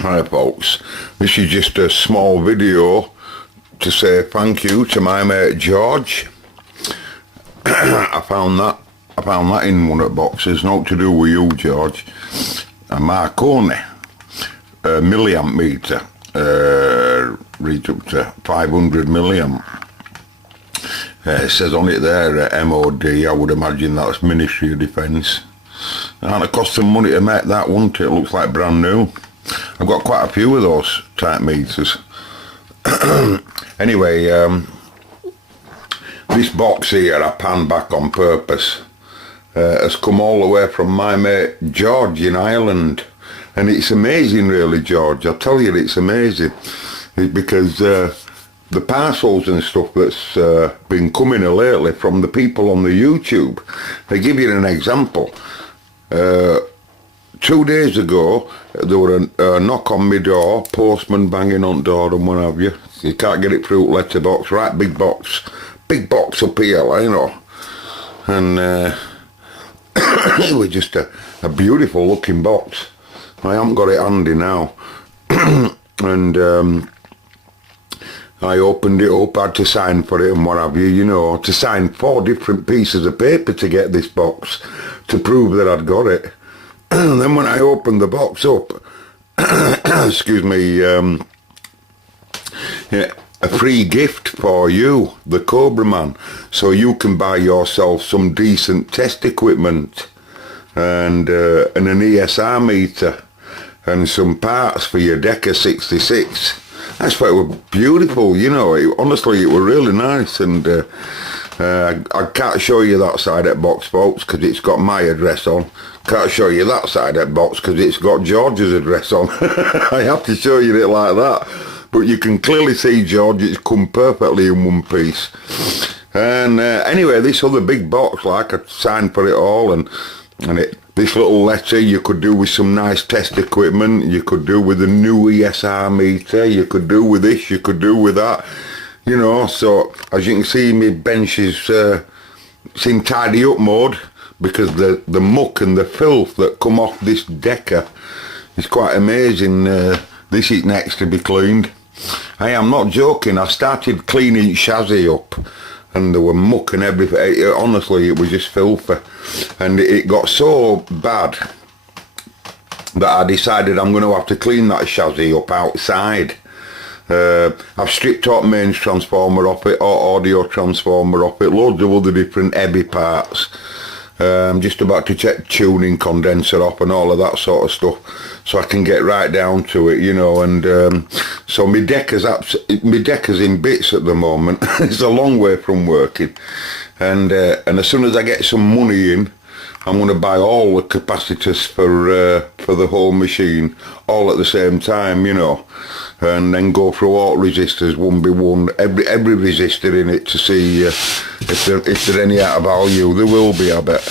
Hi folks, this is just a small video to say thank you to my mate George. I found that in one of the boxes, not to do with you George. A Marconi milliamp meter, reads up to 500 milliamp. It says on it there MOD, I would imagine that's Ministry of Defence. And it cost some money to make that, wouldn't it? It looks like brand new. I've got quite a few of those type meters. Anyway, this box here I panned back on purpose. Has come all the way from my mate George in Ireland. And it's amazing really, George. I'll tell you, it's amazing. Because the parcels and stuff that's been coming lately from the people on the YouTube. They give you an example. 2 days ago, there were a knock on my door, postman banging on door and what have you. You can't get it through letterbox, right, big box up here, you know. And it was just a beautiful looking box. I haven't got it handy now. And I opened it up, had to sign for it and what have you, you know, to sign 4 different pieces of paper to get this box, to prove that I'd got it. And then when I opened the box up, excuse me, yeah, a free gift for you, the Cobra Man, so you can buy yourself some decent test equipment and an ESR meter and some parts for your Deca 66. That's why it was beautiful, you know. Honestly, it was really nice, and I can't show you that side of the box, folks, because it's got my address on. Can't show you that side of the box because it's got George's address on. I have to show you it like that. But you can clearly see, George, it's come perfectly in one piece. And anyway, this other big box, like, I signed for it all, and this little letter you could do with some nice test equipment, you could do with a new ESR meter, you could do with this, you could do with that, you know. So as you can see, my bench is in tidy up mode, because the muck and the filth that come off this Deca is quite amazing. This is next to be cleaned. I am not joking, I started cleaning chassis up and there were muck and everything. Honestly, it was just filthy. And it got so bad that I decided I'm going to have to clean that chassis up outside. I've stripped out mains transformer off it, audio transformer off it, loads of other different heavy parts. I'm just about to check tuning condenser off and all of that sort of stuff, so I can get right down to it, you know. And so my Deca's in bits at the moment. It's a long way from working, and as soon as I get some money in, I'm going to buy all the capacitors for the whole machine all at the same time, you know, and then go through all resistors one by one, every resistor in it, to see if they're any out of value. There will be, I bet.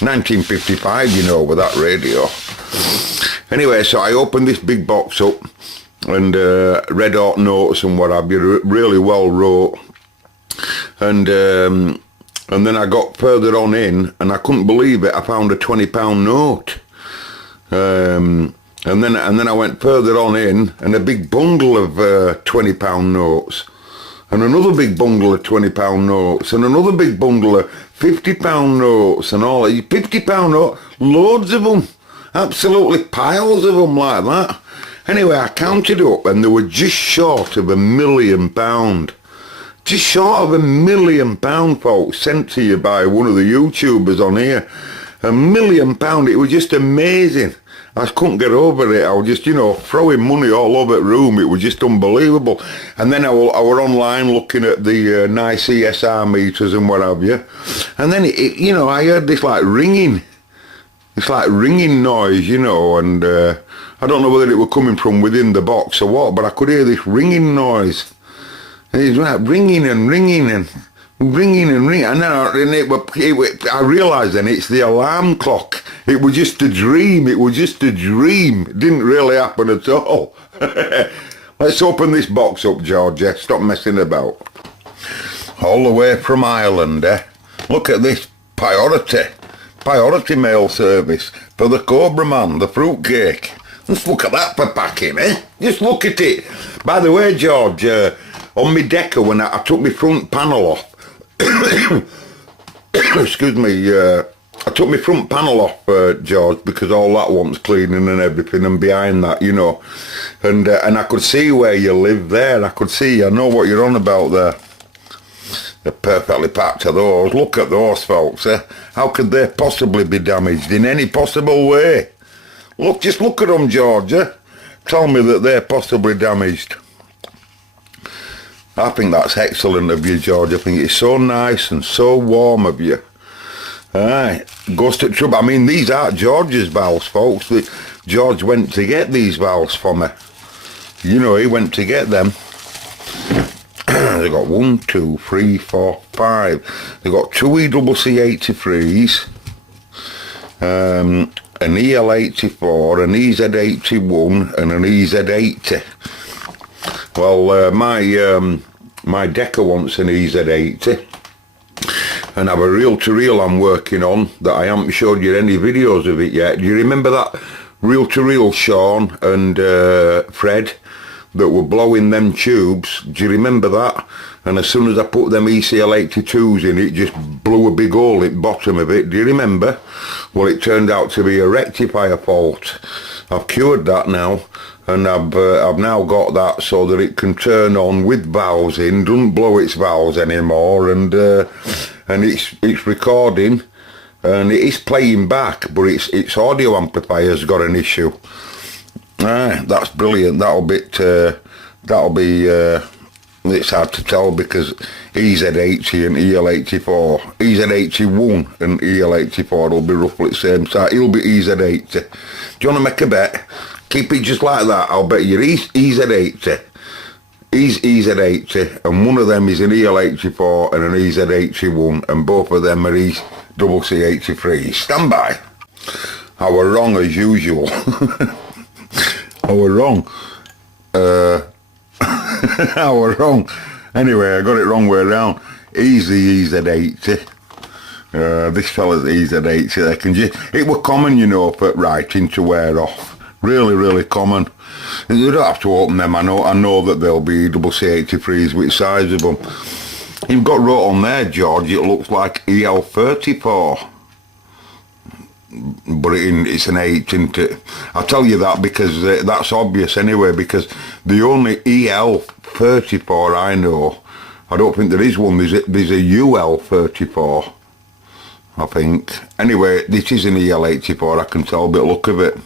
1955, you know, with that radio. Anyway, so I opened this big box up and read out notes and what have you, really well wrote. And then I got further on in, and I couldn't believe it. I found a £20 note. And then I went further on in, and a big bundle of £20 notes, and another big bundle of £20 notes, and another big bundle of £50 notes, and all. £50 notes, loads of them, absolutely piles of them like that. Anyway, I counted up, and they were just short of £1 million. Just short of £1 million, folks, sent to you by one of the YouTubers on here. £1 million, it was just amazing. I couldn't get over it. I was just, you know, throwing money all over the room. It was just unbelievable. And then I were online looking at the nice ESR meters and what have you. And then, you know, I heard this like ringing. It's like ringing noise, you know, and I don't know whether it were coming from within the box or what, but I could hear this ringing noise. And it was like ringing and ringing and ringing and ringing. And then I realised then it's the alarm clock. It was just a dream. It was just a dream. It didn't really happen at all. Let's open this box up, George. Stop messing about. All the way from Ireland, eh? Look at this priority mail service for the Cobra Man, the fruitcake. Just look at that for packing, eh? Just look at it. By the way, George, on my Decker, when I took my front panel off, excuse me, I took my front panel off, George, because all that wants cleaning and everything, and behind that, you know, and I could see where you live there. I could see, I know what you're on about there. They're perfectly packed to those. Look at those, folks. How could they possibly be damaged in any possible way? Look, just look at them, George. Tell me that they're possibly damaged. I think that's excellent of you, George. I think it's so nice and so warm of you. Aye, goes to trouble. I mean, these aren't George's valves, folks. George went to get these valves for me. You know, he went to get them. They got 1, 2, 3, 4, 5. They got 2 EWC83s, an EL84, an EZ81, and an EZ80. Well, my Decker wants an EZ80, and I have a reel-to-reel I'm working on that I haven't showed you any videos of it yet. Do you remember that reel-to-reel, Sean and Fred, that were blowing them tubes? Do you remember that? And as soon as I put them ECL82s in, it just blew a big hole at the bottom of it. Do you remember? Well, it turned out to be a rectifier fault. I've cured that now, and I've now got that so that it can turn on with valves in, doesn't blow its valves anymore, and it's recording, and it is playing back, but its audio amplifier's got an issue. That's brilliant. That'll be it's hard to tell because EZ80 and EL84, EZ81 and EL84 will be roughly the same size. It'll be EZ80. Do you want to make a bet? Keep it just like that. I'll bet you EZ80. He's EZ80, and one of them is an EL84 and an EZ81, and both of them are EWC83. Stand by. I were wrong as usual. I were wrong. I were wrong. Anyway, I got it wrong way around. He's the EZ80. This fella's the EZ80. It were common, you know, for writing to wear off. Really, really common. You don't have to open them. I know that there'll be EWC83s with size of them. You've got wrote on there, George, it looks like EL34. But it's an 8, isn't it? I'll tell you that because that's obvious anyway, because the only EL34 I know, I don't think there is one, there's a UL34, I think. Anyway, this is an EL84, I can tell by the look of it.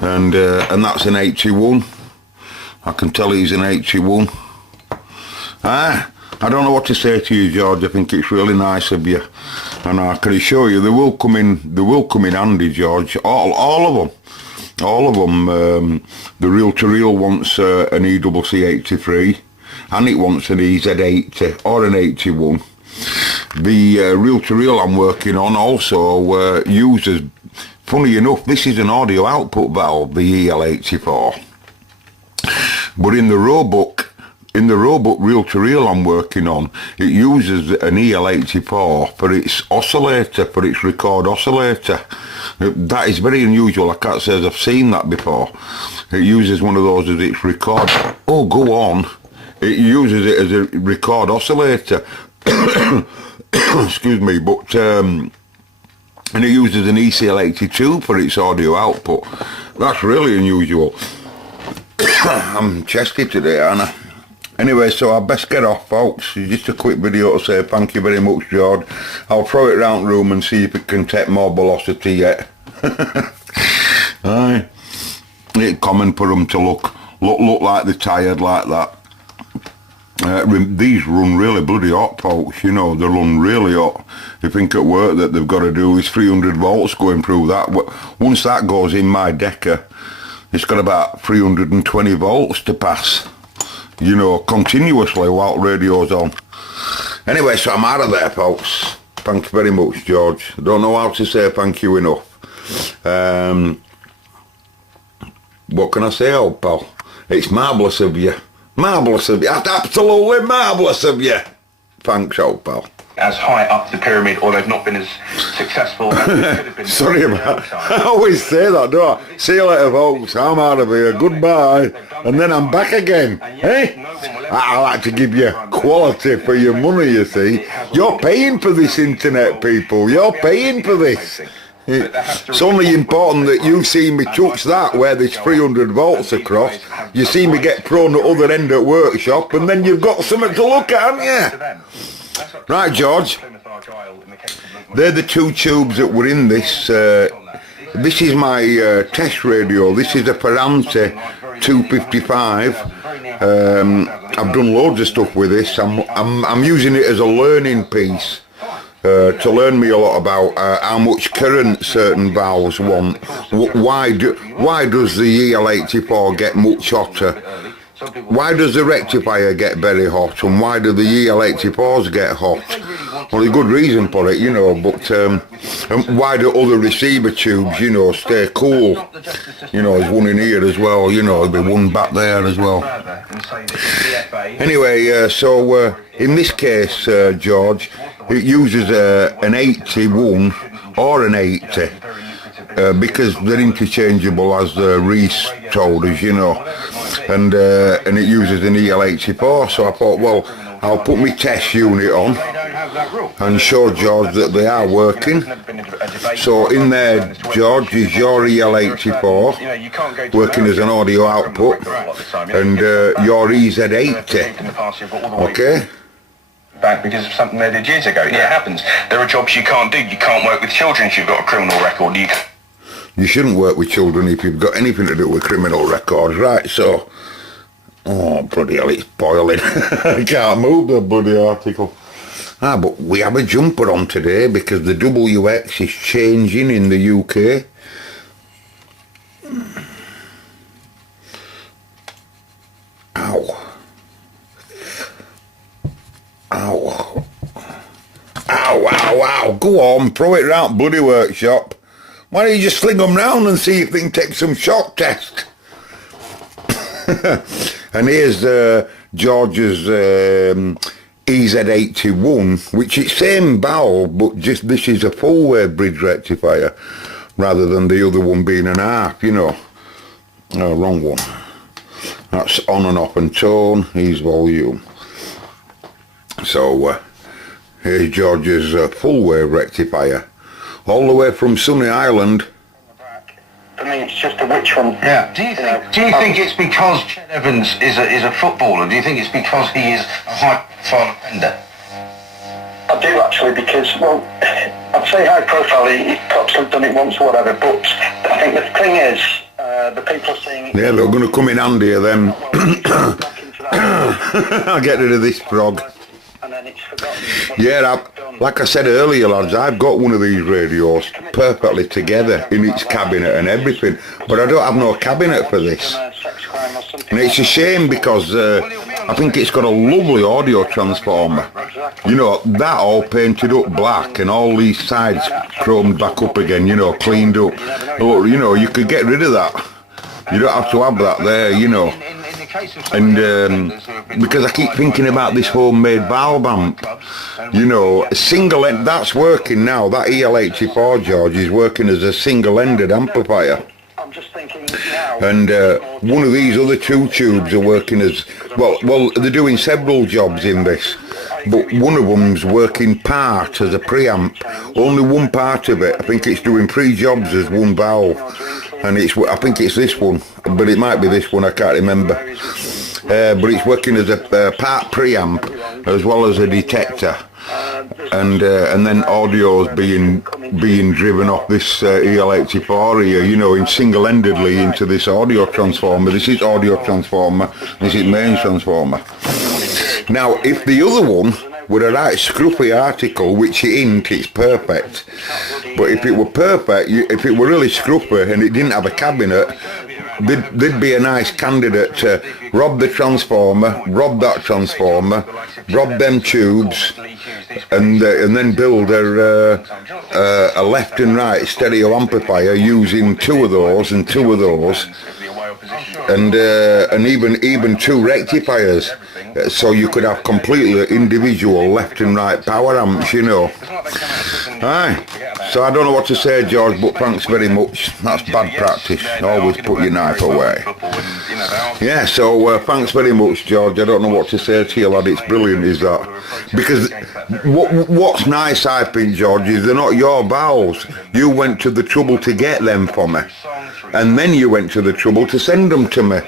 And that's an 81. I can tell he's an 81. I don't know what to say to you, George. I think it's really nice of you, and I can assure you they will come in handy, George. All of them. The reel-to-reel wants an EWC83, and it wants an EZ80 or an 81. The reel-to-reel I'm working on also uses, funny enough, this is an audio output valve, the EL84, but in the Roebuck reel-to-reel I'm working on, it uses an EL84 for its oscillator, for its record oscillator. That is very unusual. I can't say as I've seen that before. It uses one of those as its record. Oh, go on. It uses it as a record oscillator. Excuse me, but and it uses an ECL82 for its audio output. That's really unusual. I'm chesty today, aren't I? Anyway, so I best get off, folks. Just a quick video to say thank you very much, George. I'll throw it round the room and see if it can take more velocity yet. Aye. It's common for them to look like they're tired like that. These run really bloody hot, folks. You know, they run really hot. You think at work that they've got to do is 300 volts going through that. Once that goes in my Decker, it's got about 320 volts to pass. You know, continuously while radio's on. Anyway, so I'm out of there, folks. Thank you very much, George. I don't know how to say thank you enough. What can I say, old pal? It's marvellous of you. Marvellous of you. Absolutely marvellous of you. Thanks, old pal. as high up the pyramid, or they've not been as successful as they could have been. Sorry about I always say that, don't I? See you later, folks. I'm out of here. Goodbye. And then I'm back again. Hey? I like to give you quality for your money, you see. You're paying for this internet, people. You're paying for this. It's only important that you see me chucks that where there's 300 volts across. You see me get thrown at other end at workshop, and then you've got something to look at, haven't you? Right, George. They're the two tubes that were in this. This is my test radio. This is a Ferranti 255. I've done loads of stuff with this. I'm using it as a learning piece. To learn me a lot about how much current certain valves want. Why does the EL84 get much hotter? Why does the rectifier get very hot, and why do the EL84s get hot? Well, there's a good reason for it, you know, but why do other receiver tubes, you know, stay cool? You know, there's one in here as well, you know, there'll be one back there as well. Anyway, so in this case, George, it uses an 81 or an 80 because they're interchangeable, as Reese told us, you know, and it uses an EL84. So I thought, well, I'll put my test unit on and show George that they are working. So in there, George, is your EL84 working as an audio output, and your EZ80. Okay. Back because of something they did years ago. Yeah, it happens. There are jobs you can't do. You can't work with children if you've got a criminal record. You shouldn't work with children if you've got anything to do with criminal records, right? So, oh bloody hell, it's boiling. I can't move the bloody article. But we have a jumper on today because the WX is changing in the UK. Ow. Ow. Ow, ow, ow. Go on, throw it round bloody workshop. Why don't you just sling them round and see if they can take some shock test? And here's George's EZ81, which is same valve, but just this is a full wave bridge rectifier rather than the other one being an half, you know. Wrong one. That's on and off and tone, here's volume. So here's George's full wave rectifier, all the way from Sunny Island. I mean, it's just a witch hunt. Yeah. Do you think it's because Ched Evans is a footballer? Do you think it's because he is a high-profile offender? I do actually, because, well, I'd say high profile. He perhaps have done it once or whatever, but I think the thing is, the people are saying. Yeah, they're going to come in handy then. I'll get rid of this frog. Yeah, like I said earlier, lads, I've got one of these radios perfectly together in its cabinet and everything, but I don't have no cabinet for this. And it's a shame because I think it's got a lovely audio transformer. You know, that all painted up black and all these sides chromed back up again, you know, cleaned up. Oh, you know, you could get rid of that. You don't have to have that there, you know. And because I keep thinking about this homemade valve amp, you know, single end, that's working now. That EL84, George, is working as a single-ended amplifier. And one of these other two tubes are working as, well, they're doing several jobs in this, but one of them's working part as a preamp. Only one part of it. I think it's doing 3 jobs as one valve. And I think it's this one, but it might be this one, I can't remember. But it's working as a part preamp as well as a detector, and then audio's being driven off this EL84 here, you know, in single-endedly into this audio transformer. This is audio transformer, this is mains transformer. Now, if the other one were a right scruffy article, which it isn't, it's perfect. But if it were perfect, if it were really scruffy and it didn't have a cabinet, they'd be a nice candidate to rob the transformer, rob that transformer, rob them tubes, and then build a left and right stereo amplifier using 2 of those and 2 of those, and even 2 rectifiers. so you could have completely individual left and right power amps, you know. Aye. So I don't know what to say, George, but thanks very much. That's bad practice. Always put your knife away. Yeah, so thanks very much, George. I don't know what to say to you, lad. It's brilliant, is that? Because what's nice, I think, George, is they're not your valves. You went to the trouble to get them for me. And then you went to the trouble to send them to me.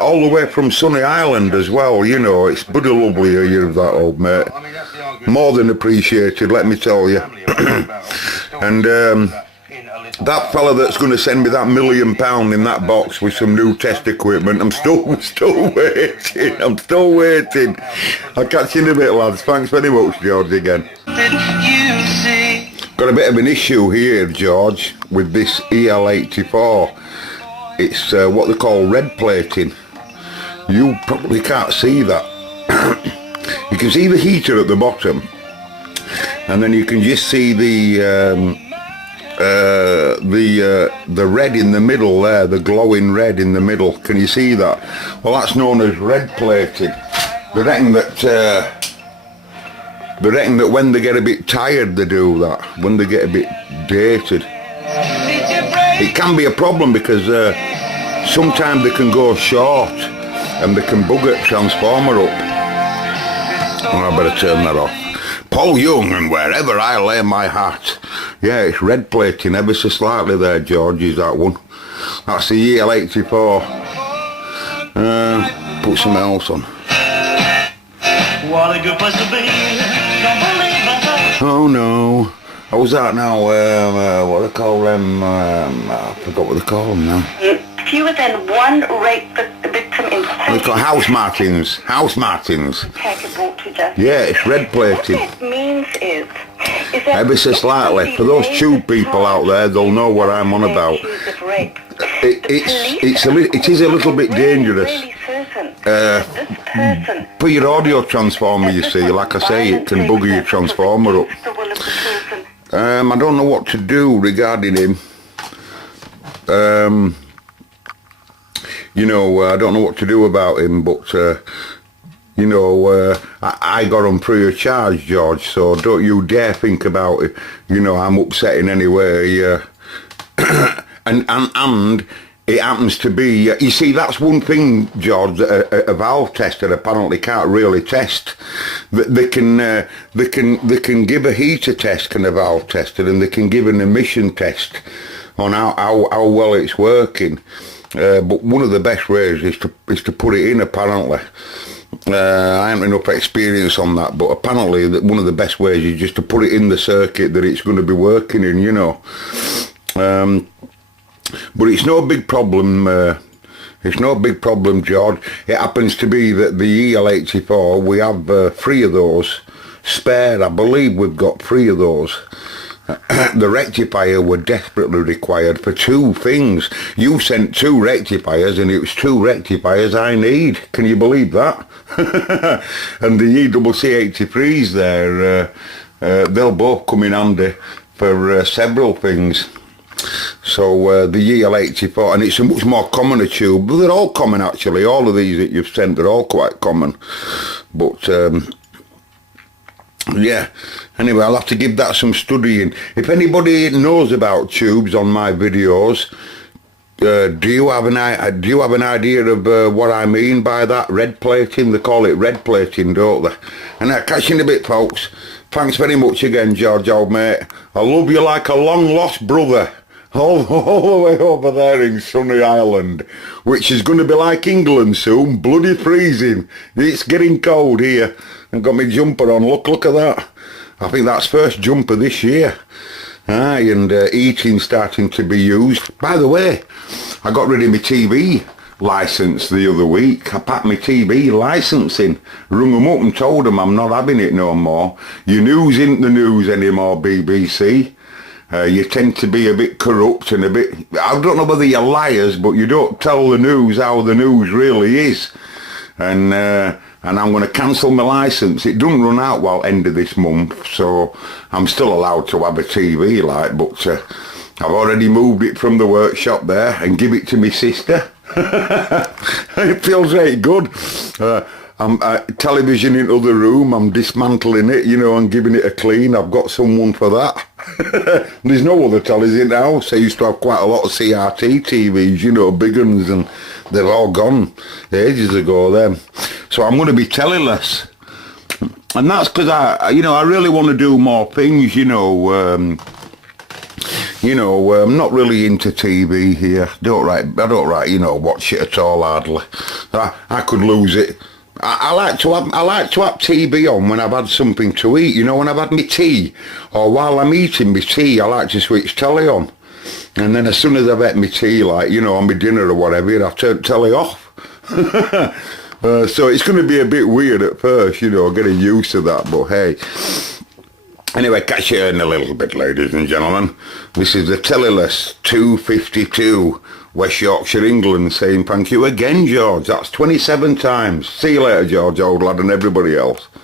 All the way from Sunny Island as well, you know. It's bloody lovely of you, that old mate. More than appreciated, let me tell you. And that fella that's going to send me that £1 million in that box with some new test equipment, I'm still waiting. I'm still waiting. I'll catch you in a bit, lads. Thanks very much, George, again. Got a bit of an issue here, George, with this EL84. It's what they call red plating. You probably can't see that. You can see the heater at the bottom, and then you can just see the red in the middle there, the glowing red in the middle. Can you see that? Well, that's known as red plating. They reckon that when they get a bit tired, they do that. When they get a bit dated, it can be a problem because sometimes they can go short and they can bug a transformer up. Oh, I better turn that off. Paul Young, and wherever I lay my hat. Yeah, it's red plating ever so slightly there, George, is that one. That's the EL84. Put something else on. What a good place to be. Oh no. What was that now? What do they call them? I forgot what they call them now. Fewer than one rape victim in They call house martins. House martins. Yeah, it's red plating. What it means is that ever so slightly. For those tube people out there, they'll know what I'm on about. It is a little bit dangerous. For your audio transformer, you see, like I say, it can bugger your transformer up. I don't know what to do regarding him. You know, I don't know what to do about him, but you know, I got him free of charge, George, so don't you dare think about it. You know, I'm upset in any way. And it happens to be, you see, that's one thing, George, that a valve tester apparently can't really test. They can give a heater test, can a valve tester, and they can give an emission test on how well it's working. But one of the best ways is to put it in, apparently. I haven't enough experience on that, but apparently one of the best ways is just to put it in the circuit that it's going to be working in, you know. But it's no big problem. It's no big problem, George. It happens to be that the EL84, we have 3 of those spare. I believe we've got 3 of those. The rectifier were desperately required for 2 things. You sent 2 rectifiers, and it was 2 rectifiers I need. Can you believe that? And the ECC83s there, they'll both come in handy for several things. So the EL84, and it's a much more common tube, but they're all common actually. All of these that you've sent, they're all quite common. But yeah, anyway, I'll have to give that some studying. If anybody knows about tubes on my videos, do you have an idea of what I mean by that? Red plating, they call it red plating, don't they? And I'll catch you in a bit, folks. Thanks very much again, George, old mate. I love you like a long lost brother. All the way over there in Sunny Island, which is going to be like England soon, bloody freezing. It's getting cold here. I've got my jumper on, look at that. I think that's first jumper this year. Aye, and heating starting to be used. By the way, I got rid of my TV licence the other week. I packed my TV licence in, rung them up and told them I'm not having it no more. Your news isn't the news anymore, BBC. You tend to be a bit corrupt and a bit, I don't know whether you're liars, but you don't tell the news how the news really is. And I'm going to cancel my licence. It doesn't run out while end of this month, so I'm still allowed to have a TV, like, but I've already moved it from the workshop there and give it to my sister. It feels very good. I'm television into the room. I'm dismantling it, you know, and giving it a clean. I've got someone for that. There's no other tellies in the house. I used to have quite a lot of CRT TVs, you know, big ones, and they've all gone ages ago then. So I'm going to be tellyless. And that's because I really want to do more things, I'm not really into TV here. I don't watch it at all hardly. I could lose it. I like to have TV on when I've had something to eat, you know, when I've had my tea, or while I'm eating my tea, I like to switch telly on. And then as soon as I've had my tea, like, you know, on my dinner or whatever, I turn telly off. So it's going to be a bit weird at first, you know, getting used to that, but hey. Anyway, catch you in a little bit, ladies and gentlemen. This is the Tellyless 252, West Yorkshire, England, saying thank you again, George. That's 27 times. See you later, George, old lad, and everybody else.